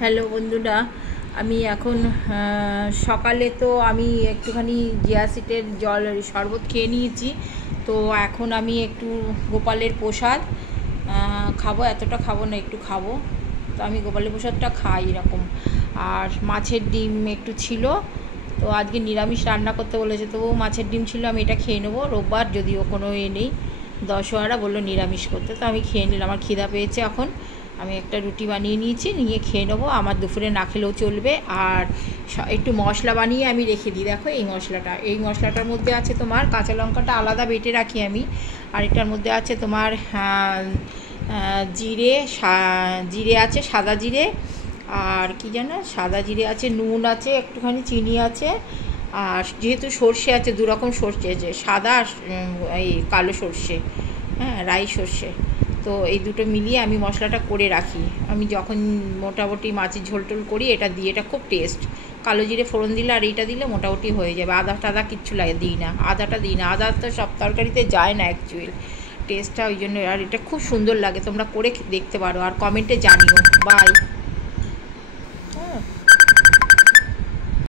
Hello বন্ধুরা, আমি এখন সকালে তো আমি একটুখানি জিয়াসিটের জল শরবত খেয়ে নিয়েছি। তো এখন আমি একটু গোপালের প্রসাদ খাবো, এতটা খাবো না, একটু খাবো। তো আমি গোপালের প্রসাদটা খাই এরকম। আর মাছের ডিম একটু ছিল, তো আজকে নিরামিষ রান্না করতে বলেছে, তবুও মাছের ডিম ছিল, আমি এটা খেয়ে নেবো। রোববার যদিও কোনো নেই, দশহরা বললো নিরামিষ করতে, তো আমি খেয়ে নিলাম। আমার খিদা পেয়েছে এখন। আমি একটা রুটি বানিয়ে নিয়েছি, নিয়ে খেয়ে নেবো। আমার দুপুরে না খেলেও চলবে। আর একটু মশলা বানিয়ে আমি রেখে দিই। দেখো এই মশলাটার মধ্যে আছে তোমার কাঁচা লঙ্কাটা আলাদা বেটে রাখি আমি। আর এটার মধ্যে আছে তোমার জিরে আছে, সাদা জিরে। আর কি জানো, সাদা জিরে আছে, নুন আছে, একটুখানি চিনি আছে। আর যেহেতু সর্ষে আছে, দুরকম সর্ষে আছে, সাদা আর এই কালো সর্ষে, হ্যাঁ, রাই সর্ষে। তো এই দুটো মিলিয়ে আমি মশলাটা করে রাখি। আমি যখন মোটামুটি মাছের ঝোল টোল করি, এটা দিয়ে, এটা খুব টেস্ট। কালো জিরে ফোড়ন দিলে আর এইটা দিলে মোটামুটি হয়ে যাবে। আদা টাদা কিচ্ছু লাগে দিই না, আদাটা দিই না, আদা তো সব তরকারিতে যায় না অ্যাকচুয়ালি, টেস্টটা ওই জন্য। আর এটা খুব সুন্দর লাগে, তোমরা করে দেখতে পারো আর কমেন্টে জানিও। বাই। হ্যাঁ।